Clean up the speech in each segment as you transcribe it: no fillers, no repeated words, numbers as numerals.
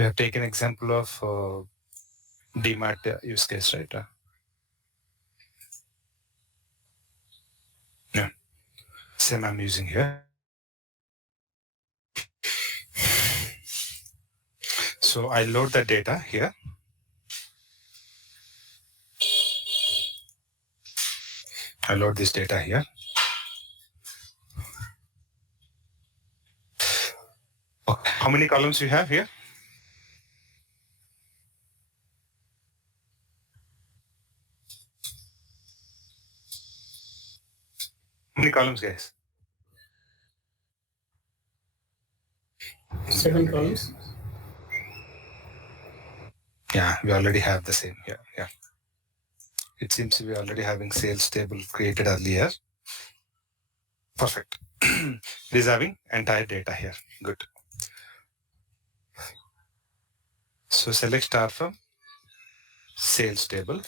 We have taken example of DMAT use case, right? Yeah. Same I'm using here. So I load the data here. I load this data here. Okay. How many columns we have here? How many columns, guys? 7 columns. Yeah, we already have the same here. Yeah. It seems we are already having sales table created earlier. Perfect. It is having entire data here. Good. So select star from sales table.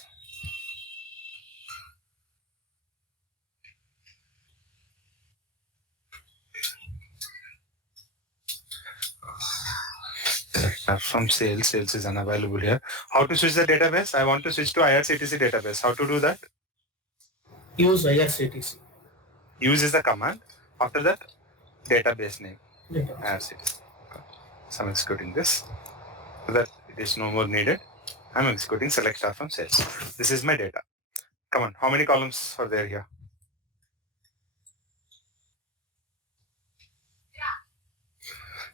From sales, sales is unavailable here. How to switch the database? I want to switch to IRCTC database. How to do that? Use IRCTC. Use is the command. After that, database name. Database. IRCTC. So I'm executing this. So that it is no more needed. I'm executing select star from sales. This is my data. Come on, how many columns are there here?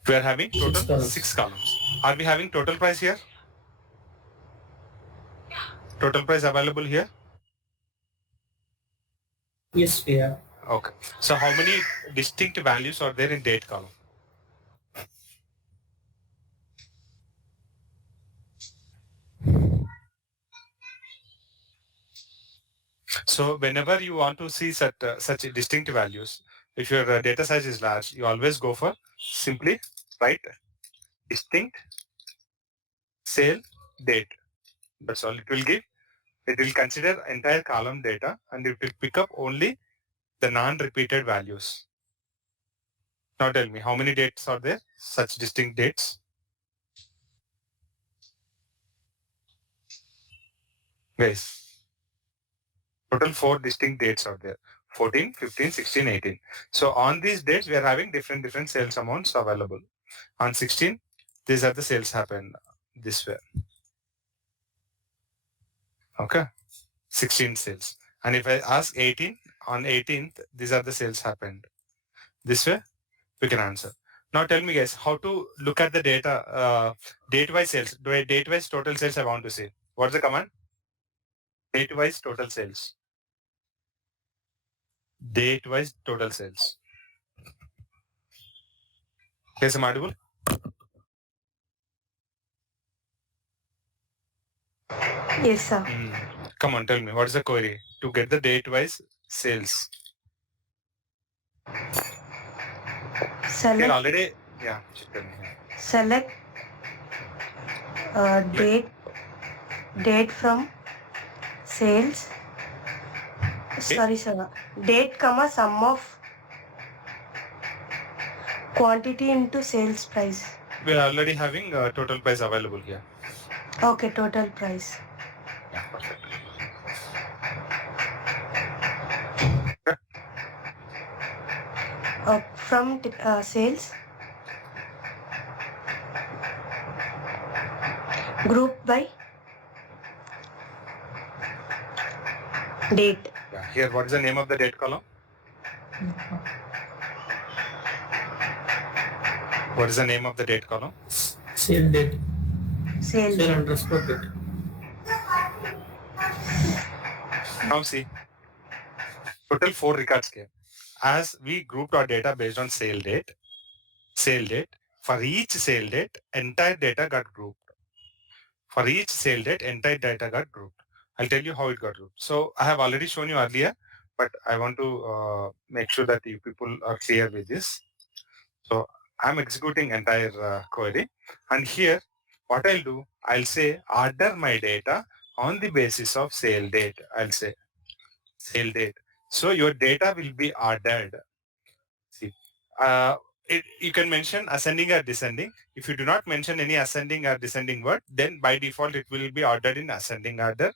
We are having total 6 columns. Are we having total price here? Total price available here? Yes, we have. Okay. So how many distinct values are there in date column? So whenever you want to see such distinct values, if your data size is large, you always go for simply write distinct sale date. That's all it will give. It will consider entire column data and it will pick up only the non-repeated values. Now tell me, how many dates are there? Such distinct dates? Guys, total 4 distinct dates are there. 14, 15, 16, 18. So on these dates, we are having different sales amounts available. On 16, these are the sales happen this way. Okay. 16 sales. And if I ask 18, on 18th, these are the sales happened. This way, we can answer. Now tell me guys, how to look at the data, date-wise sales, date-wise total sales I want to see. What's the command? Date-wise total sales. Date-wise total sales. Yes, I'm audible? Yes, sir. Come on, tell me, what is the query? To get the date-wise sales. Select. Already, yeah. Select date from sales. Sorry, sir. Date, comma sum of quantity into sales price. We are already having total price available here. Okay, total price. Yeah, perfect. From sales, group by date. Yeah, here, what is the name of the date column? What is the name of the date column? Sale date. Sale underscore date. Now see, total 4 records came. As we grouped our data based on sale date, for each sale date, entire data got grouped. For each sale date, entire data got grouped. I'll tell you how it got grouped. So I have already shown you earlier, but I want to make sure that you people are clear with this. So I'm executing entire query. And here, what I'll do, I'll say order my data on the basis of sale date. I'll say sale date. So your data will be ordered. See, you can mention ascending or descending. If you do not mention any ascending or descending word, then by default it will be ordered in ascending order.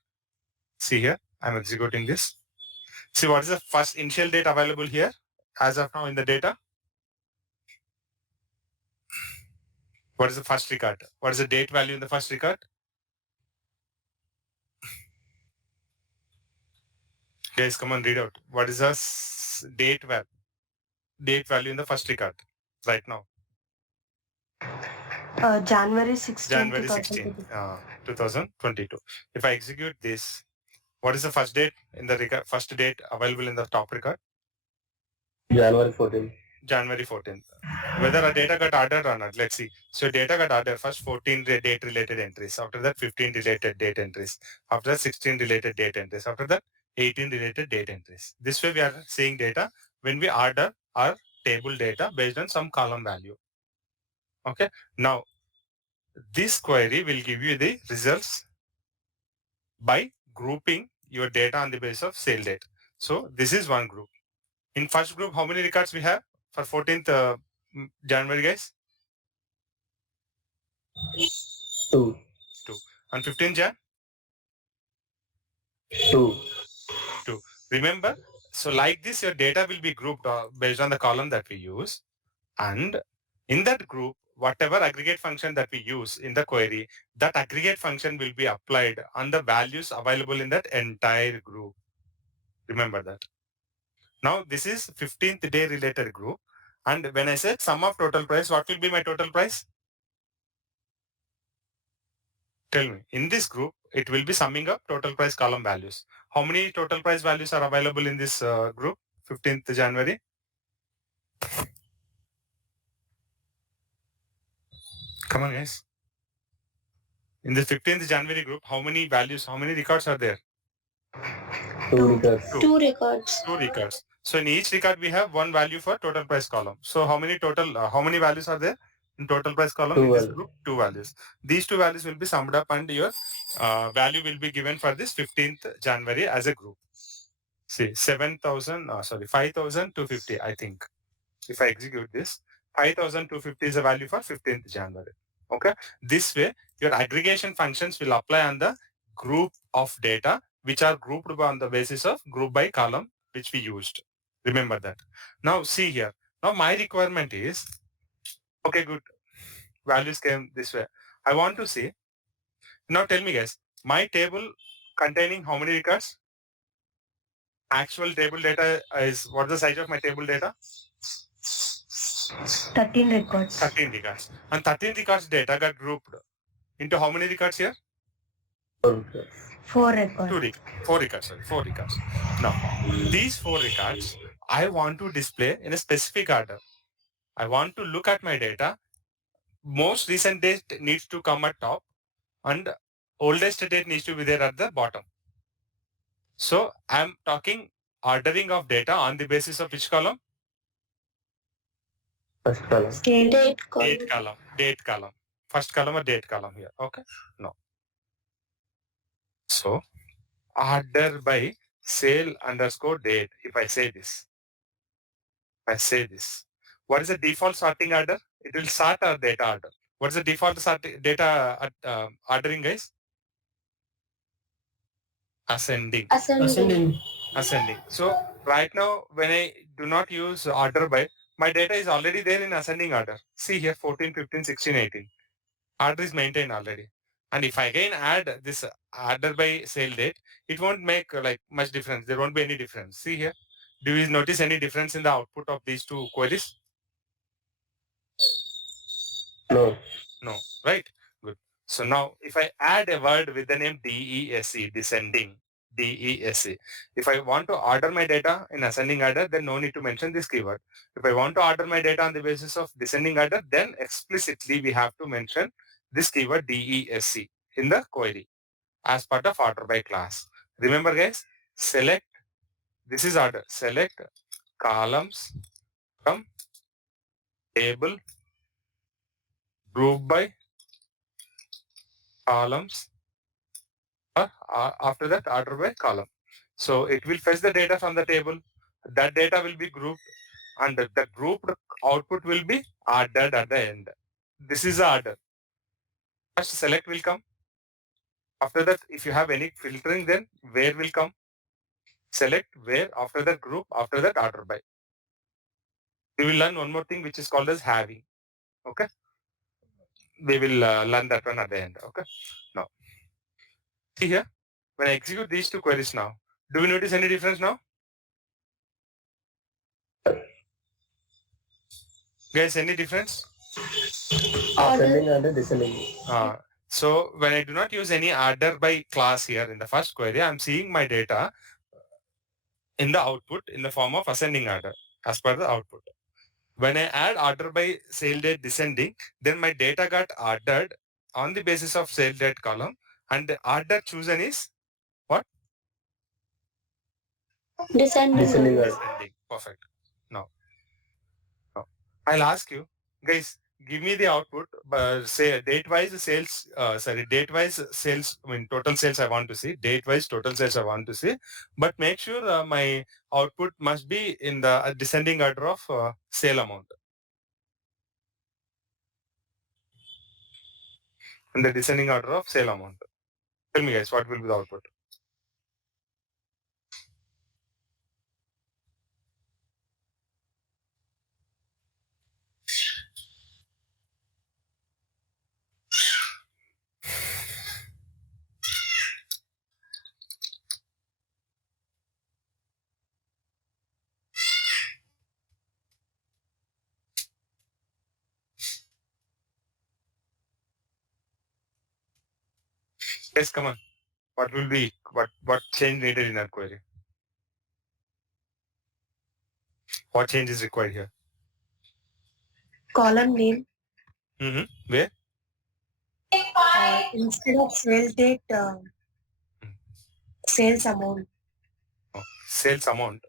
See here, I'm executing this. See what is the first initial date available here as of now in the data? What is the first record? What is the date value in the first record? Guys, come on, read out. What is the date value in the first record right now? January 16, January 16, 2022. If I execute this, what is the first date in the record? First date available in the top record? January 14th. January 14th. Whether a data got ordered or not, let's see. So data got ordered first 14 date related entries. After that 15 related date entries. After that 16 related date entries. After that 18 related date entries. This way we are seeing data when we order our table data based on some column value. Okay. Now this query will give you the results by grouping your data on the basis of sale date. So this is one group. In first group, how many records we have for 14th January, guys? 2. 2. On 15th Jan? 2. 2. Remember, so like this, your data will be grouped based on the column that we use. And in that group, whatever aggregate function that we use in the query, that aggregate function will be applied on the values available in that entire group. Remember that. Now, this is 15th day related group. And when I said sum of total price, what will be my total price? Tell me. In this group, it will be summing up total price column values. How many total price values are available in this group? 15th January. Come on, guys. In the 15th January group, how many values, how many records are there? 2 records. 2 records. 2 records. So in each record, we have one value for total price column. So how many values are there in total price column 2 in this values. group? 2 values. These 2 values will be summed up and your value will be given for this 15th January as a group. See, 5,250, I think. If I execute this, 5,250 is a value for 15th January. Okay. This way, your aggregation functions will apply on the group of data, which are grouped on the basis of group by column, which we used. Remember that. Now see here. Now my requirement is, okay, good. Values came this way. I want to see. Now tell me guys, my table containing how many records? Actual table data is, what is the size of my table data? 13 records. 13 records. And 13 records data got grouped into how many records here? 4 records. 4 records. 4 records. Now, these 4 records, I want to display in a specific order. I want to look at my data. Most recent date needs to come at top and oldest date needs to be there at the bottom. So I'm talking ordering of data on the basis of which column? First column. Date column. First column or date column here. Okay. No. So order by sale underscore date. If I say this, what is the default sorting order? It will sort our data order. What is the default data ordering, guys? Ascending. Ascending. So right now, when I do not use order by, my data is already there in ascending order. See here, 14, 15, 16, 18. Order is maintained already. And if I again add this order by sale date, it won't make like much difference. There won't be any difference. See here. Do you notice any difference in the output of these 2 queries? No. No, right? Good. So now if I add a word with the name DESE, descending, DESE. If I want to order my data in ascending order, then no need to mention this keyword. If I want to order my data on the basis of descending order, then explicitly we have to mention this keyword DESE in the query as part of order by class. Remember guys, select, this is order, select columns from table, group by columns, or after that order by column. So it will fetch the data from the table. That data will be grouped and the grouped output will be ordered at the end. This is the order. First select will come. After that, if you have any filtering, then where will come. Select where, after that group, after that order by. We will learn one more thing which is called as having. Okay. We will learn that one at the end. Okay. Now, see here, when I execute these two queries now, do we notice any difference now? Guys, any difference? Ascending and descending. So when I do not use any order by class here in the first query, I'm seeing my data in the output in the form of ascending order as per the output. When I add order by sale date descending, then my data got ordered on the basis of sale date column, and the order chosen is what? Descending. Descending order. Descending. Perfect. Now, I'll ask you, guys, give me the output, say date-wise sales, date-wise sales, I mean total sales I want to see, date-wise total sales I want to see, but make sure my output must be in the descending order of sale amount. In the descending order of sale amount. Tell me guys, what will be the output? Yes, come on. What will be, what change needed in that query? What change is required here? Column name. Where? Instead of sale date, sales amount. Sales amount.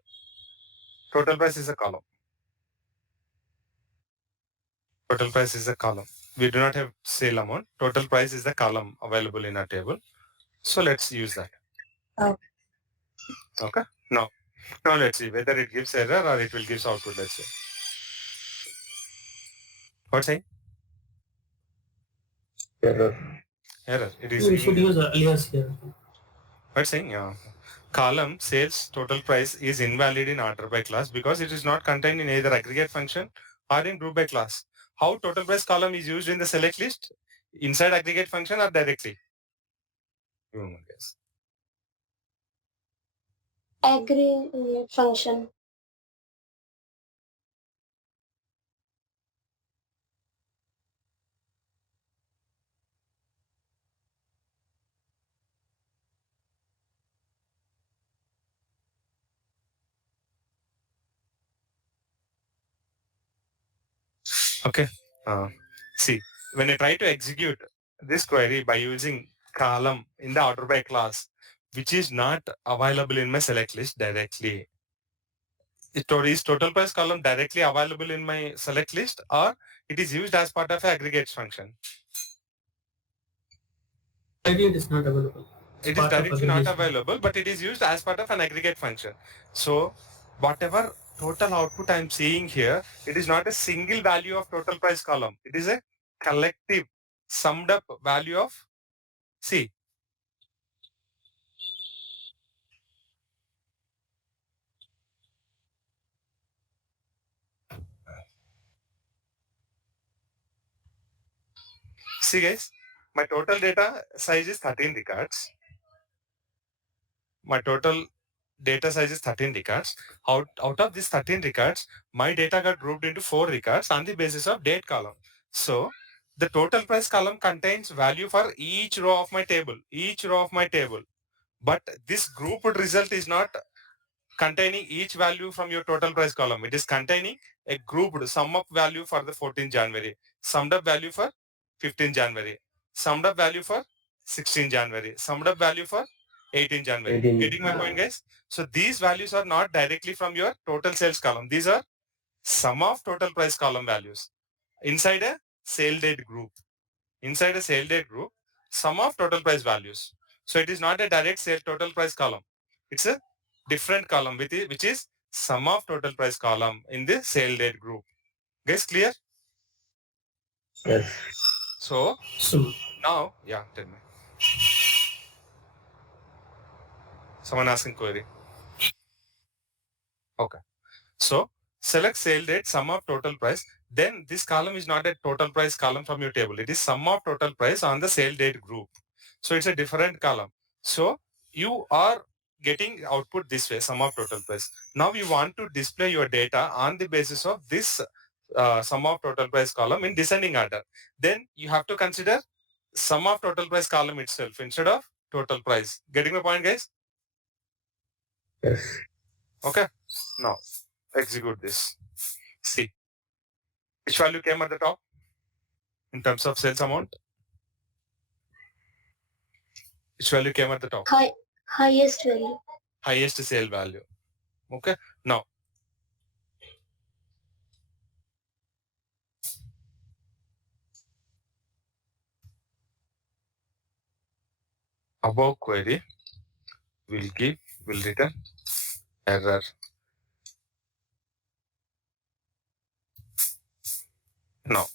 Total price is a column. Total price is a column. We do not have sale amount. Total price is the column available in our table. So let's use that. Okay. Now let's see whether it gives error or it will give output. Let's say. What's saying? Error. Error. It is. We should use alias here. What's saying? Yeah. Column sales total price is invalid in order by class because it is not contained in either aggregate function or in group by class. How total price column is used in the select list? Inside aggregate function or directly? Yes. Aggregate function. Okay. See, when I try to execute this query by using column in the order by class, which is not available in my select list directly, is total price column directly available in my select list or it is used as part of aggregates function? Aggregate is not available. It is directly not available, but it is used as part of an aggregate function. So whatever total output I'm seeing here, it is not a single value of total price column. It is a collective summed up value of, see, see guys, my total data size is 13 records. My total data size is 13 records. Out of these 13 records, my data got grouped into 4 records on the basis of date column. So the total price column contains value for each row of my table. But this grouped result is not containing each value from your total price column. It is containing a grouped sum up value for the 14th January, summed up value for 15th January, summed up value for 16th January, summed up value for 18th January. 18. Getting my point, guys? So these values are not directly from your total sales column. These are sum of total price column values inside a sale date group. Inside a sale date group, sum of total price values. So it is not a direct sale total price column. It's a different column which is sum of total price column in the sale date group. Guys, clear? Yes. So So, now, yeah, tell me. Someone asking query. Okay. So select sale date, sum of total price. Then this column is not a total price column from your table. It is sum of total price on the sale date group. So it's a different column. So you are getting output this way, sum of total price. Now you want to display your data on the basis of this sum of total price column in descending order. Then you have to consider sum of total price column itself instead of total price. Getting my point, guys? Yes. Okay. Now execute this. See, which value came at the top in terms of sales amount? Which value came at the top? Highest value. Highest sale value. Okay. Now, above query will return error. Now,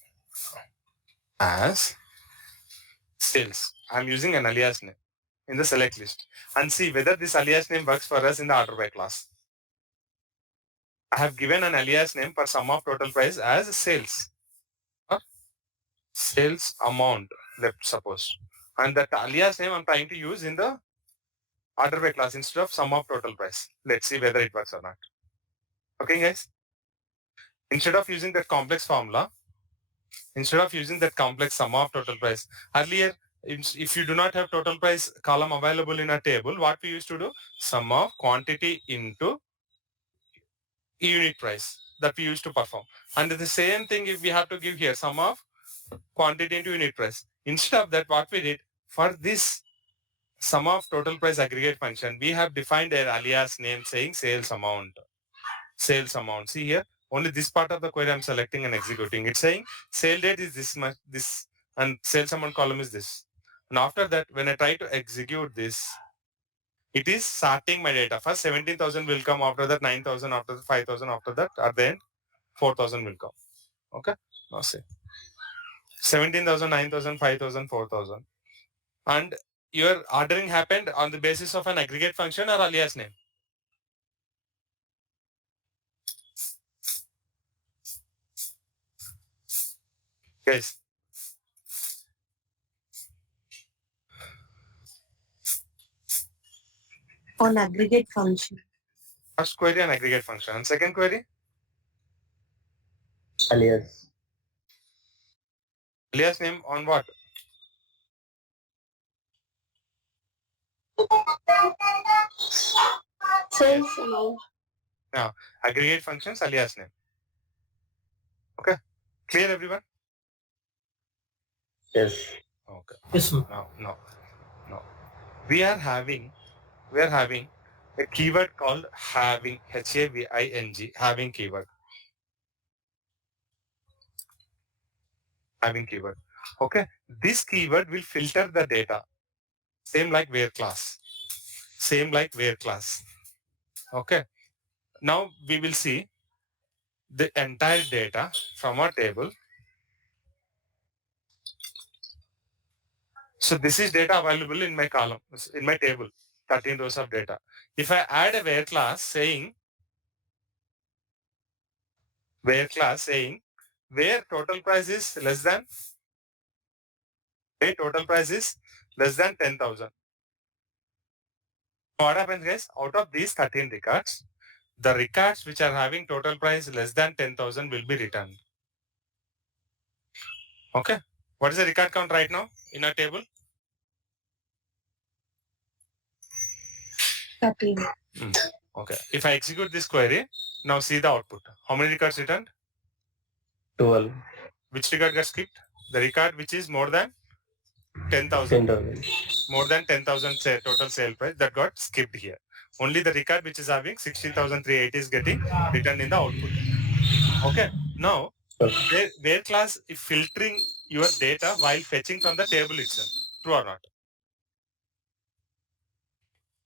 as sales, I'm using an alias name in the select list and see whether this alias name works for us in the order by class. I have given an alias name for sum of total price as sales or sales amount, let's suppose. And that alias name I'm trying to use in the order by class instead of sum of total price. Let's see whether it works or not. Okay, guys? Instead of using that complex formula, instead of using that complex sum of total price, earlier, if you do not have total price column available in a table, what we used to do? Sum of quantity into unit price that we used to perform. And the same thing if we have to give here, sum of quantity into unit price. Instead of that, what we did for this sum of total price aggregate function, we have defined an alias name saying sales amount. Sales amount. See here, only this part of the query I'm selecting and executing. It's saying sale date is this much, this, and sales amount column is this. And after that, when I try to execute this, it is sorting my data. First 17,000 will come, after that 9,000, after that 5,000, after that at the end 4,000 will come. Okay, now see 17,000, 9,000, 5,000, 4,000. And your ordering happened on the basis of an aggregate function or alias name. Guys, On aggregate function. first query an aggregate function and second query Alias. alias name on what? Sales amount. Now, aggregate functions alias name. Okay, clear everyone? Yes. Okay. yes, sir. Now. We are having a keyword called having, Having, having keyword. Having keyword. Okay. This keyword will filter the data. Same like where class. Same like where class. Okay. Now we will see the entire data from our table. So this is data available in my column, in my table, 13 rows of data. If I add a where class saying where total price is less than, total price is less than 10,000. What happens, guys? Out of these 13 records, the records which are having total price less than 10,000 will be returned. Okay. What is the record count right now in our table? 13. Okay. If I execute this query, now see the output. How many records returned? 12. Which record got skipped? The record which is more than 10,000. 10,000. More than 10,000 total sale price that got skipped here. Only the record which is having 16,380 is getting returned in the output. Okay. Now, where class is filtering your data while fetching from the table itself. True or not?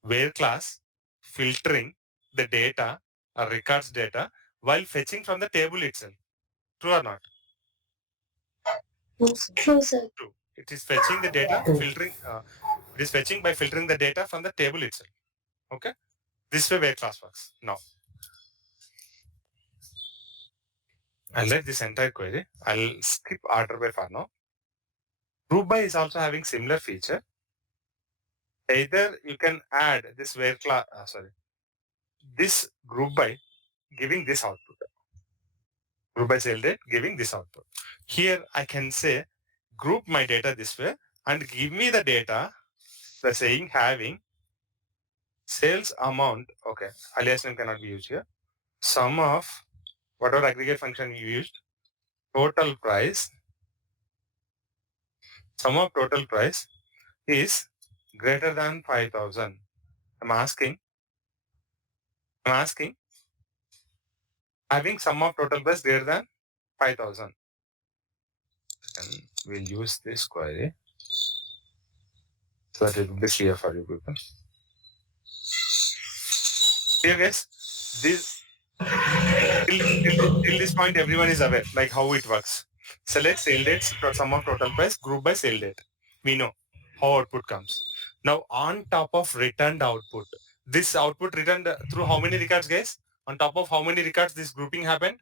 Where class filtering the data records data while fetching from the table itself. True or not? True, sir. True. It is fetching the data, True. filtering. It is fetching by filtering the data from the table itself. Okay. This way where class works. Now, I'll write this entire query. I'll skip order by for now. Group by is also having similar feature. Either you can add this where class, this group by giving this output. Group by sale date giving this output. Here I can say group my data this way and give me the data, the saying having sales amount. Okay, alias name cannot be used here. Sum of whatever aggregate function you used, total price, sum of total price is greater than 5,000. I'm asking having sum of total price greater than 5,000. And we'll use this query so that it will be clear for you people. Here guys, this till this point everyone is aware like how it works. Select sale dates, sum of total price, group by sale date. We know how output comes. Now on top of returned output, this output returned through how many records guys? On top of how many records this grouping happened?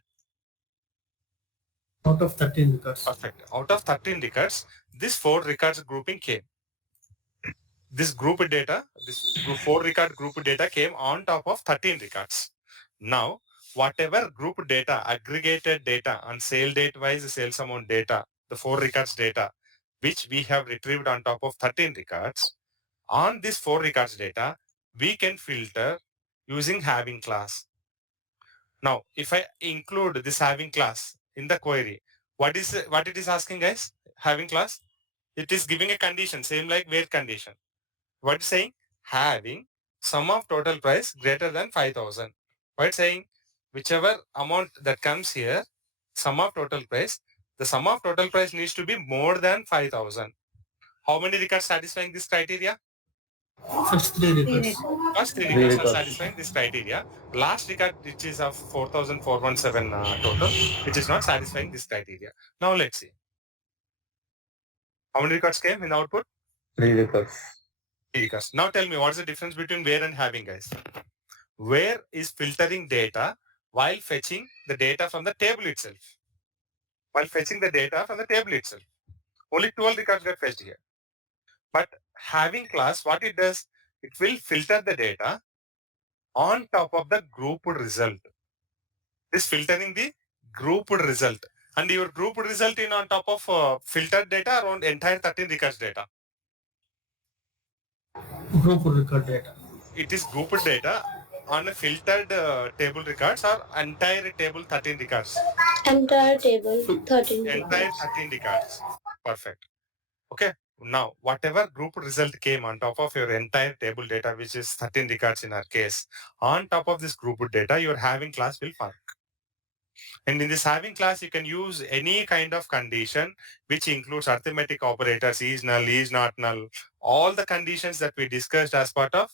Out of 13 records. Perfect. Out of 13 records, this 4 records grouping came. This group data, this 4 record group data came on top of 13 records. Now, whatever group data, aggregated data on sale date wise sales amount data, the 4 records data, which we have retrieved on top of 13 records, on this 4 records data, we can filter using having class. Now, if I include this having class in the query, what it is asking guys? Having class? It is giving a condition, same like where condition. What it's saying? Having sum of total price greater than 5,000. What it's saying? Whichever amount that comes here, sum of total price, the sum of total price needs to be more than 5,000. How many records satisfying this criteria? First 3 records. First 3 Three records are records. satisfying this criteria. Last record, which is of 4,417 total, which is not satisfying this criteria. Now let's see. How many records came in output? 3 records. 3 records. Now tell me what's the difference between where and having guys? Where is filtering data while fetching the data from the table itself. While fetching the data from the table itself. Only 12 records get fetched here. But having class, what it does, it will filter the data on top of the grouped result. This filtering the grouped result. And your grouped result in on top of filtered data around entire 13 records data. Group record data. It is grouped data on a filtered table records or entire table 13 records. Entire table, 13 Entire records. 13 records. Perfect. Okay. Now, whatever group result came on top of your entire table data, which is 13 records in our case, on top of this group data, your having class will work. And in this having class, you can use any kind of condition, which includes arithmetic operators, is null, is not null, all the conditions that we discussed as part of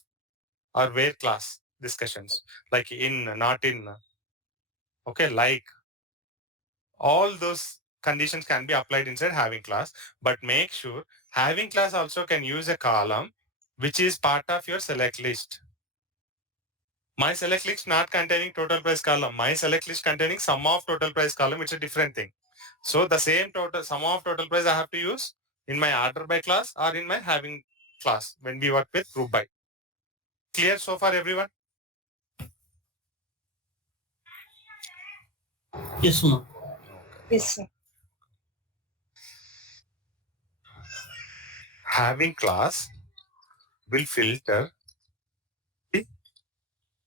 our where class discussions, like in, not in, okay, like all those conditions can be applied inside having class, but make sure having class also can use a column which is part of your select list. My select list not containing total price column. My select list containing sum of total price column. It's a different thing. So the same total sum of total price I have to use in my order by class or in my having class when we work with group by. Clear so far, everyone? Yes, ma'am. Yes, sir. Having class will filter the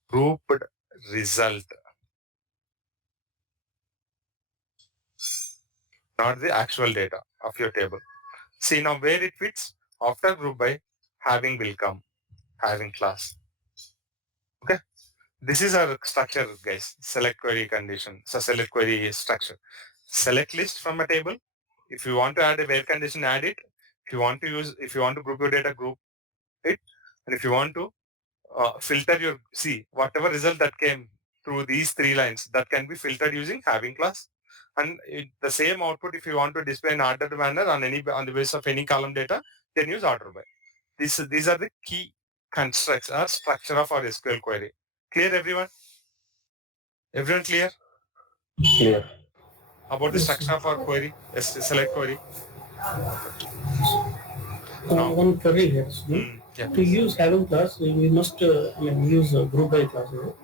grouped result, not the actual data of your table. See now where it fits. After group by, having will come, having class. Okay. This is our structure, guys. Select query condition. So select query structure. Select list from a table. If you want to add a where condition, add it. If you want to group your data, group it. And if you want to filter your, see, whatever result that came through these three lines that can be filtered using having class. And the same output, if you want to display in ordered manner on the basis of any column data, then use order by. These are the key constructs or structure of our SQL query. Clear, everyone? Everyone clear Clear. about the Yes, structure sir. of our query, select query? Now- One query here. Yeah. To use having class, we must use group by class. Right?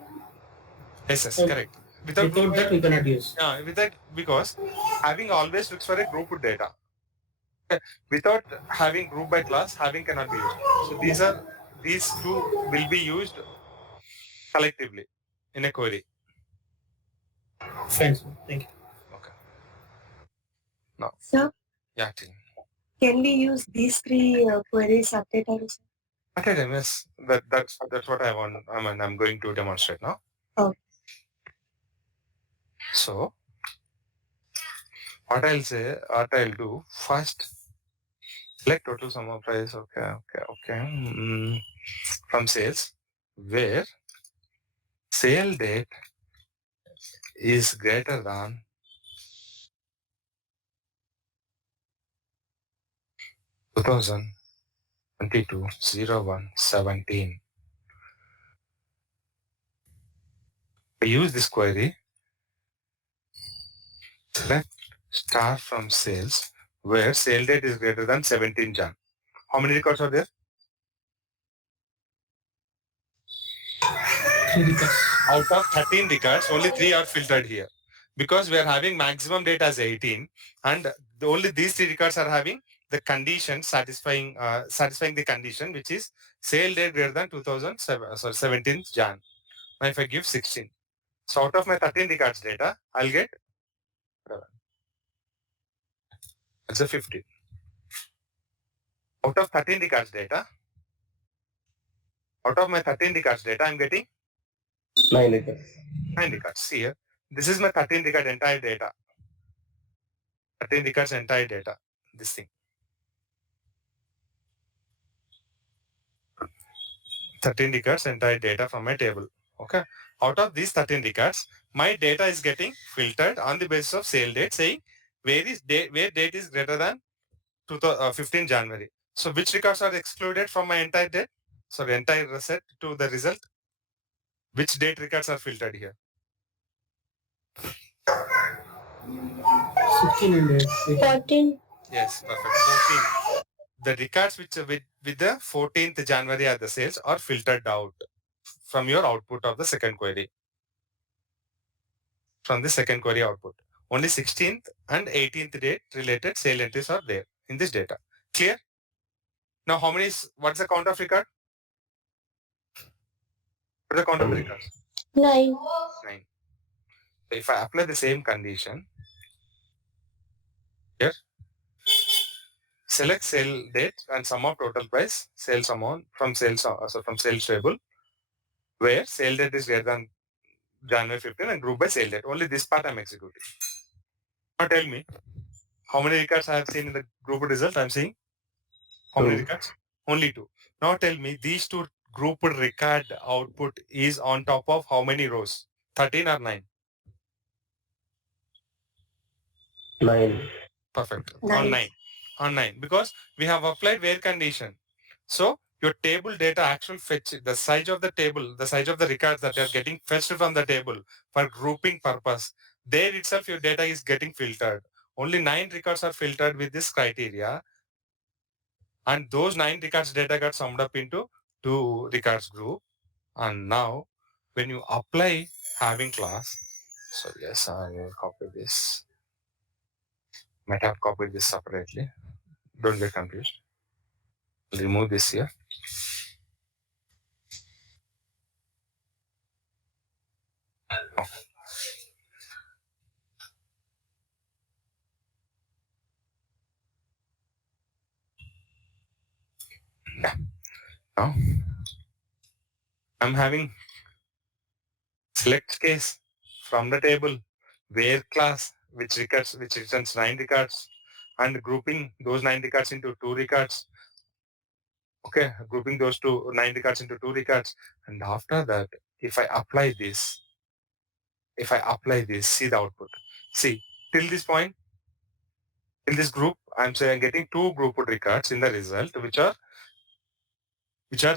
Yes, Uh, correct. Without Without group that, we cannot use. yeah, with that, because having always looks for a group data. Without having group by class, having cannot be used. So these two will be used collectively in a query. Fine, sir. Thank you. Okay. Now, Sir, yeah, Tin. can we use these three queries at a time? Sir? Okay, yes. That's what I want. I'm going to demonstrate now. Oh. So what I'll do first, select total sum of price. Okay. From sales, where sale date is greater than 2022-01-17. I use this query, select star from sales, where sale date is greater than 17 Jan. How many records are there? 3 records. Out of 13 records, only 3 are filtered here. Because we are having maximum date as 18, and only these 3 records are having the condition satisfying the condition, which is sale date greater than 17th Jan. Now if I give 16, so out of my 13 records data, I'll get it's a 50. Out of 13 records data, out of my 13 records data, I'm getting 9 records. 9 records. See here, this is my 13 record entire data. 13 records entire data. This thing. 13 records entire data from my table. Okay. Out of these 13 records, my data is getting filtered on the basis of sale date, saying where date is greater than 15 January. So which records are excluded from my entire date? So the entire set to the result. Which date records are filtered here? 16 and 8. 14. Yes, perfect. 14. The records which with the 14th January are the sales are filtered out from your output of the second query. From the second query output. Only 16th and 18th date related sale entries are there in this data. Clear? Now how many what's the count of record? What's the count of records? 9. 9. So if I apply the same condition here, select sale date and sum of total price, sales amount from sales from sales table, where sale date is greater than January 15 and group by sale date. Only this part I'm executing. Now tell me how many records I have seen in the group result. I'm seeing how many 2. records? Only 2. Now tell me these 2 grouped record output is on top of how many rows? 13 or 9? 9. Perfect. 9. On 9. On 9. Because we have applied where condition. So your table data actual fetch, the size of the table, the size of the records that are getting fetched from the table for grouping purpose, there itself your data is getting filtered. Only 9 records are filtered with this criteria, and those 9 records data got summed up into 2 records group. And now when you apply having class, so yes, I will copy this. Might have copied this separately. Don't get confused. Remove this here. Yeah. Now I'm having select case from the table where class which returns 9 records, and grouping those 9 records into 2 records. Okay, grouping those 9 records into 2 records, and after that if I apply this, if I apply this, see the output. See, till this point, in this group, I'm saying getting two grouped records in the result, which are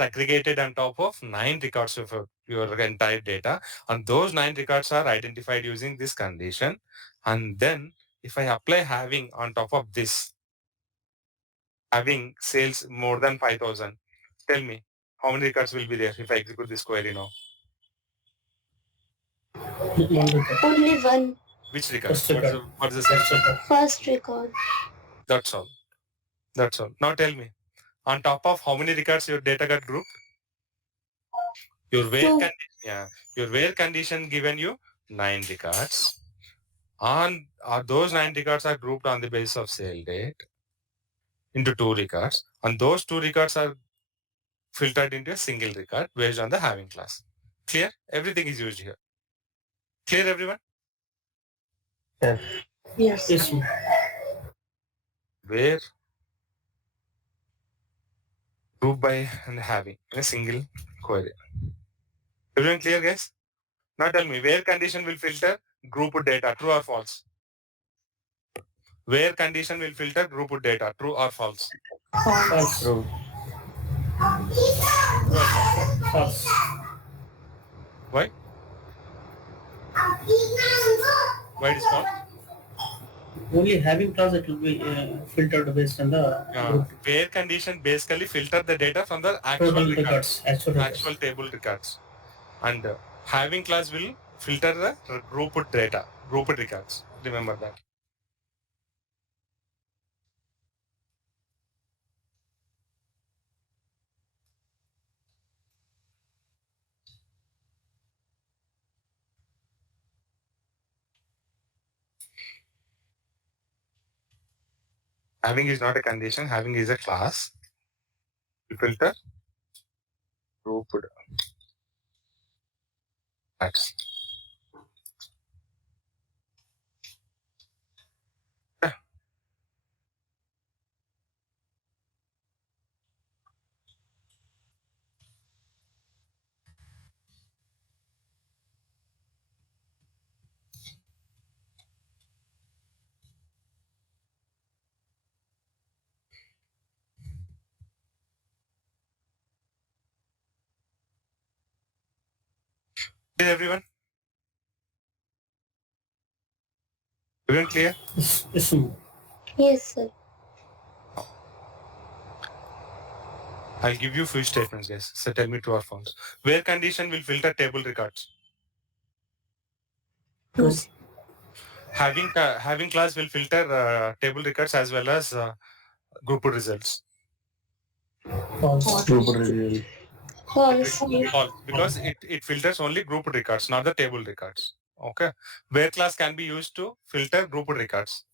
aggregated on top of 9 records of your entire data. And those 9 records are identified using this condition. And then if I apply having on top of this, having sales more than 5,000, tell me how many records will be there if I execute this query now? One record. Only one. Which record? First record. What's the First sales? record. First record. That's all. That's all. Now tell me, on top of how many records your data got grouped? Your where Two. condition, your where condition given you 9 records. On those 9 records are grouped on the basis of sale date into 2 records, and those 2 records are filtered into a single record based on the having class. Clear? Everything is used here. Clear, everyone? Yes. Yes. Yes. Where group by and having in a single query. Everyone clear, guys? Now tell me, where condition will filter grouped data, true or false? Where condition will filter grouped data, true or false? False. True. False. Why? Why it is false? Only having class it will be filtered based on the group Where condition basically filter the data from the actual total records, records. Actual records. actual table records, and having class will filter the grouped data, grouped records. Remember that. Having is not a condition. Having is a class. We filter grouped records. Clear, everyone? Everyone clear? Yes. Yes. Yes, sir. I'll give you few statements, guys. So tell me true or false. Where condition will filter table records? True. Having class will filter table records as well as grouped results. False. True. Real. False. False, because it filters only grouped records, not the table records. Okay. Where class can be used to filter grouped records.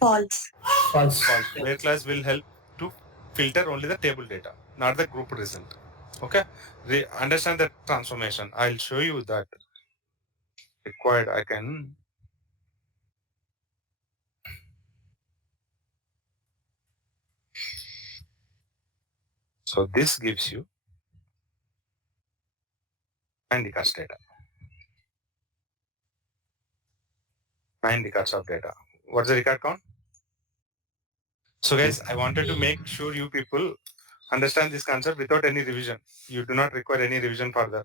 False. False. False. Where class will help to filter only the table data, not the grouped result. Okay. Understand the transformation. I'll show you that. Required, I can. So this gives you 9 records data. 9 records of data. What's the record count? So guys, I wanted to make sure you people understand this concept without any revision. You do not require any revision further.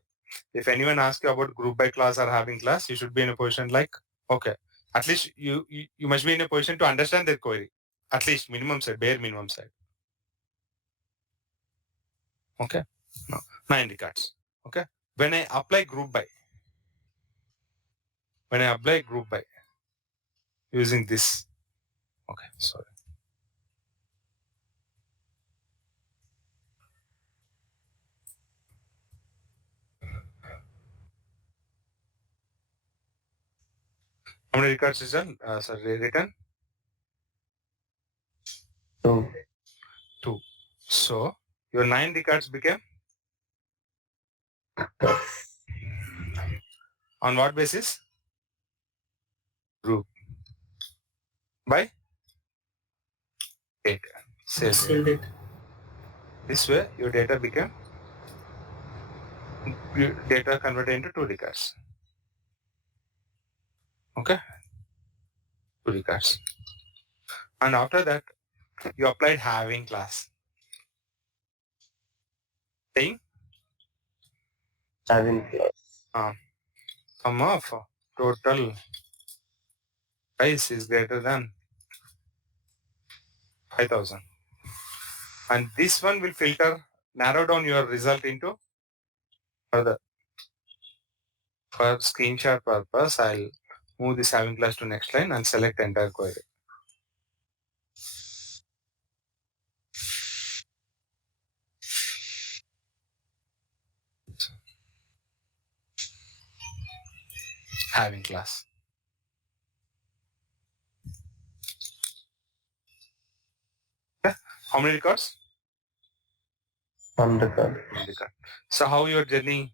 If anyone asks you about group by class or having class, you should be in a position like, okay, at least you must be in a position to understand their query. At least minimum side, bare minimum side. Okay. No. 9 records. Okay. When I apply group by using this, okay, sorry. How many records is done? Written? True. 2. So your 9 records became on what basis? Group by 8. Sales. Sale date. This way your data became data converted into 2 records. Okay, 2 records. And after that, you applied having class. Saying having class. sum of total price is greater than 5,000. And this one will narrow down your result into further. For screenshot purpose, I'll move this having class to next line and select entire query. Having class. Okay. How many records? 1 record. 1 record. So how your journey?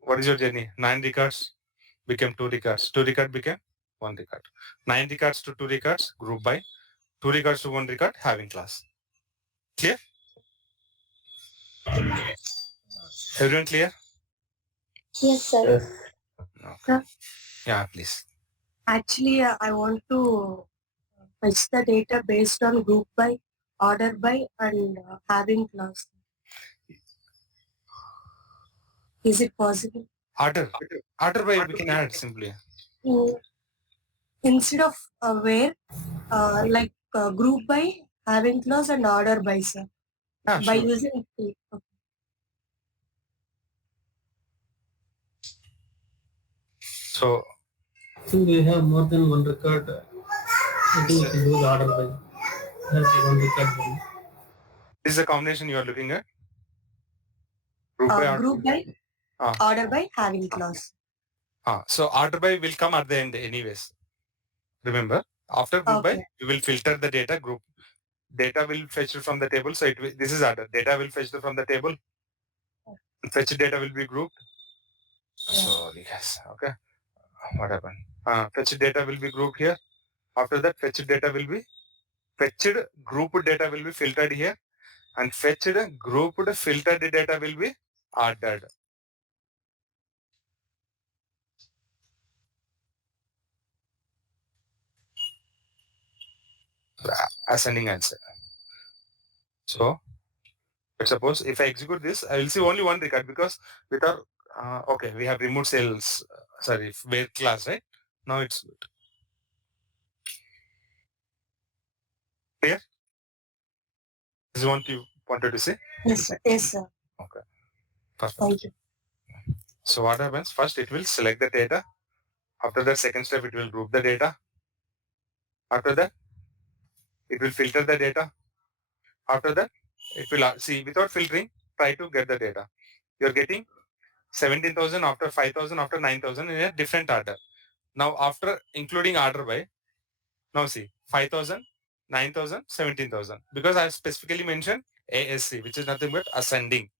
What is your journey? 9 records became 2 records. 2 record became 1 record. 9 records to 2 records, group by 2 records to 1 record, having class. Clear? Everyone clear? Yes, sir. Yes. Okay. Yeah, please. Actually, I want to fetch the data based on group by, order by, and having class. Is it possible? Order by we can add simply. Mm, Instead of where, like group by, having class, and order by, sir. Yeah, By sure. using So I think we have more than 1 record. I think we can do the order by. Have 1 record. this is a combination you are looking at. Group by order. group by, Ah. order by, having class. So order by will come at the end anyways. Remember, after group by, Okay. you will filter the data group. Data will fetch from the table. So this is order. Data will fetch from the table. Fetch data will be grouped. Sorry guys. Okay. What happened? Fetch data will be grouped here. After that, fetch data will be grouped data will be filtered here, and fetched grouped filtered data will be ordered. Ascending answer. So let's suppose if I execute this, I will see only 1 record because with our okay, we have removed sales. Sorry, where class, right? Now it's good. Clear? This is what you wanted to say. Yes, sir. Yes, sir. Okay, perfect. Thank you. So what happens? First, it will select the data. After that, second step, it will group the data. After that, it will filter the data. After that, it will see without filtering, try to get the data. You're getting 17,000 after 5,000 after 9,000 in a different order. Now after including order by, now see 5,000, 9,000, 17,000 because I specifically mentioned ASC, which is nothing but ascending.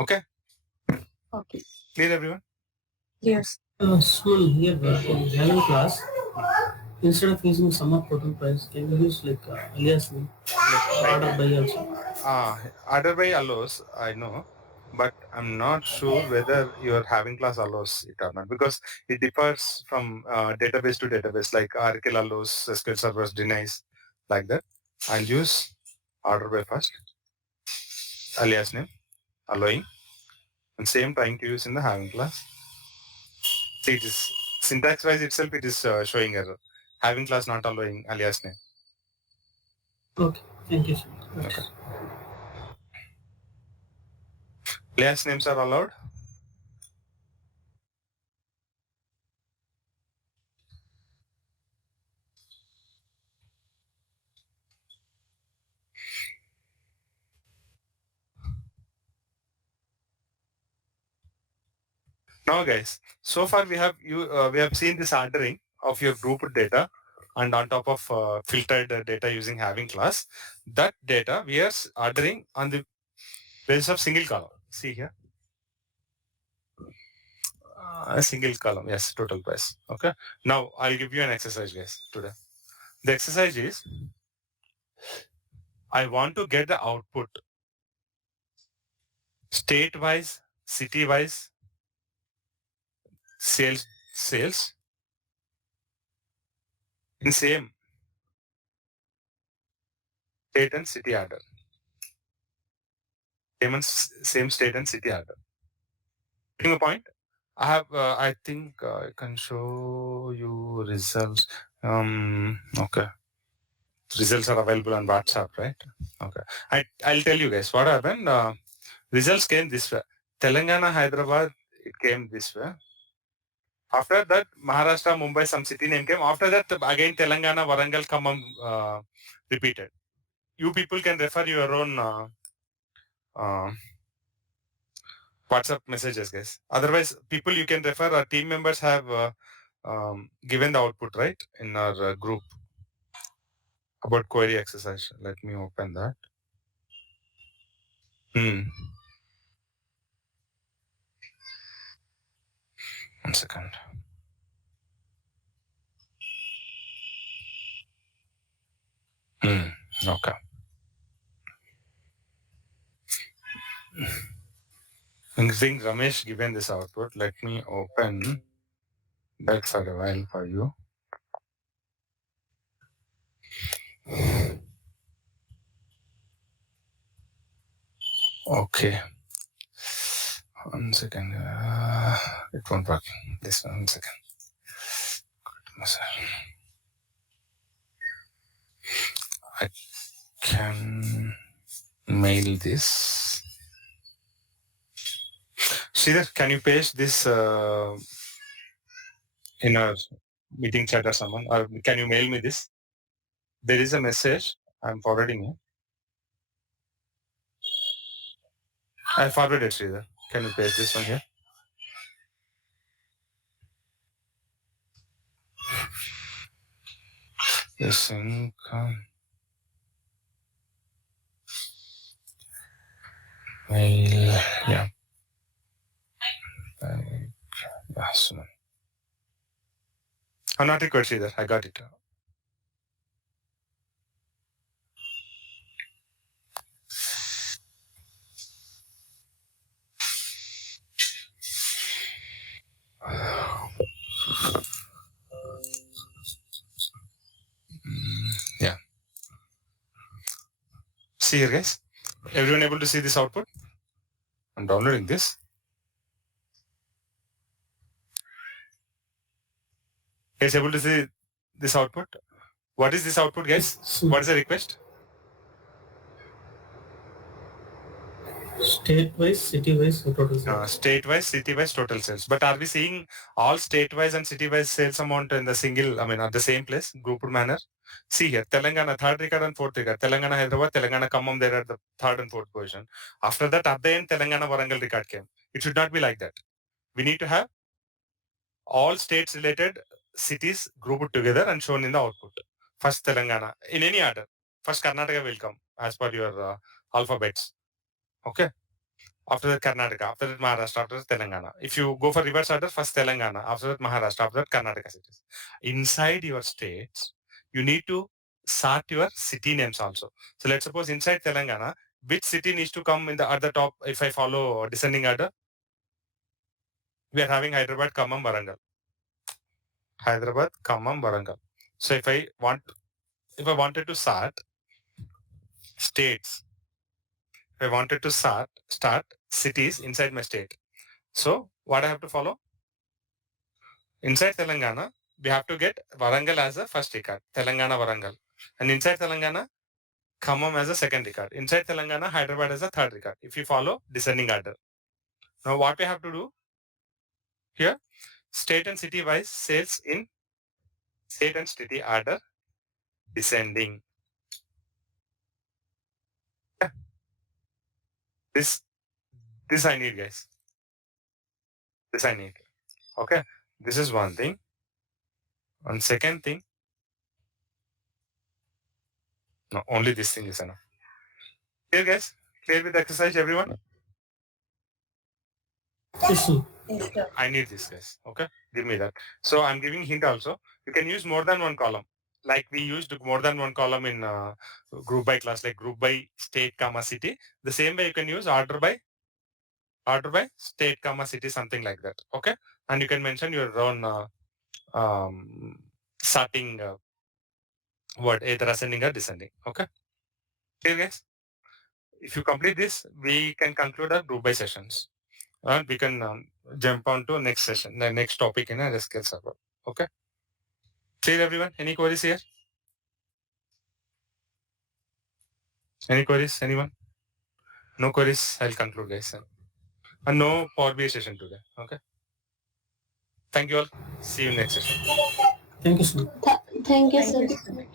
Okay. Okay. Clear everyone? Yes. Small here, in having class, instead of using sum of total price, can we use like alias name, like order by also? Order by allows, I know, but I'm not sure whether your having class allows it or not because it differs from database to database, like Oracle allows, SQL servers denies, like that. I'll use order by first, alias name, allowing, and same trying to use in the having class. See, it is syntax wise itself, it is showing error. Having class not allowing alias name. Okay, thank you, sir. Okay. Alias names are allowed. Now guys, so far we have seen this ordering of your grouped data and on top of filtered data using having class. That data we are ordering on the basis of single column. See here. A single column, yes, total price. Okay. Now I'll give you an exercise guys today. The exercise is I want to get the output state-wise, city-wise, sales in same state and city order. Same state and city order. Getting the point? I have, I think I can show you results. Okay. Results are available on WhatsApp, right? Okay. I'll tell you guys what happened. Results came this way. Telangana, Hyderabad, it came this way. After that, Maharashtra, Mumbai, some city name came. After that, again Telangana, Warangal, Khammam repeated. You people can refer your own WhatsApp messages, guys. Otherwise, people you can refer, our team members have given the output, right, in our group about query exercise. Let me open that. One second. Okay. I think Ramesh given this output. Let me open that for a while for you. Okay. 1 second. It won't work. This 1 second. I can mail this. Sridhar, can you paste this in our meeting chat or someone? Or can you mail me this? There is a message. I'm forwarding it. I forwarded it, Sridhar. Can you paste this one here? Yes, mail. Yeah. Yes. I'm not required, Sridhar. I got it. Yeah. See here, guys. Everyone able to see this output? I'm downloading this. Guys, able to see this output? What is this output, guys? What is the request? State-wise, city-wise, total sales. State-wise, city-wise, total sales. But are we seeing all state-wise and city-wise sales amount in the single, at the same place, grouped manner? See here, Telangana, third record and fourth record. Telangana, Hyderabad, Telangana, Khammam, there at the third and fourth position. After that, at the end, Telangana, Warangal record came. It should not be like that. We need to have all states-related cities grouped together and shown in the output. First Telangana, in any order. First Karnataka will come as per your alphabets. Okay. After that Karnataka, after that Maharashtra, after that Telangana. If you go for reverse order, first Telangana, after that Maharashtra, after that Karnataka cities. Inside your states, you need to sort your city names also. So let's suppose inside Telangana, which city needs to come at the top if I follow descending order? We are having Hyderabad, Khammam, Warangal. Hyderabad, Khammam, Warangal. So if I wanted to sort states, if I wanted to start cities inside my state. So what I have to follow? Inside Telangana, we have to get Warangal as a first record, Telangana Warangal. And inside Telangana, Khammam as a second record. Inside Telangana, Hyderabad as a third record. If you follow descending order. Now what we have to do here, state and city wise sales in state and city order descending. Yeah. This I need, guys. This I need. Okay. This is one thing. And second thing, no, only this thing is enough. Clear, guys? Clear with the exercise, everyone? Yes, sir. Yes, sir. I need this, guys. Okay, give me that. So I'm giving hint also. You can use more than one column. Like we used more than one column in group by class, like group by state, comma city. The same way you can use order by state, comma city, something like that. Okay. and you can mention your own starting word, either ascending or descending. Okay, clear guys? If you complete this, we can conclude our group by sessions, and we can jump on to next session, the next topic in a SQL server. Okay, clear everyone? Any queries here? Any queries? Anyone? No queries. I'll conclude, guys. And no Power BI session today. Okay. Thank you all. See you next session. Thank you, sir. Thank you, Thank you, sir. sir.